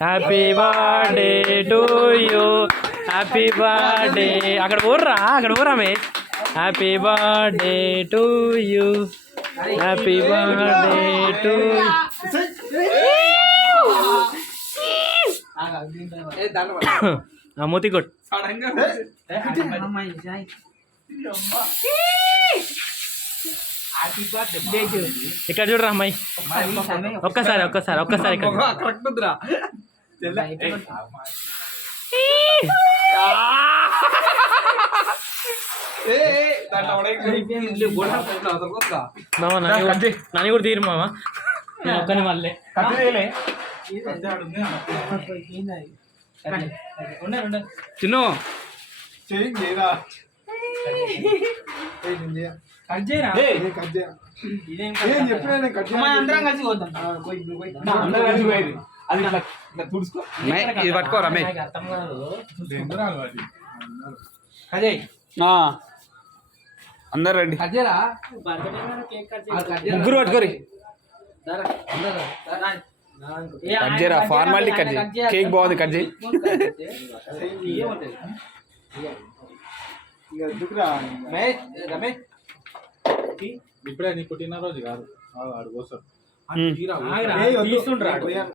Happy birthday to you, happy birthday. అక్కడ ఊర్రా Ramesh. Happy birthday to you, happy birthday to. మూతి కొట్టు. ఇక్కడ చూడరా అమ్మాయి, ఒక్కసారి ఇక్కడ. నన్ను కూడా తీరు మామ, నేను ఒక్కని మళ్ళీ చిన్న ఇది పట్టుకో రమేష్. అందరు రండి, ముగ్గురు పట్టుకోరి. కట్ చేయరా, ఫార్మాలిటీ కట్ చేయి. కేక్ బాగుంది, కట్ చేయి. ఇప్పుడే నీ పుట్టినరోజు కాదు, ఆడు కోసం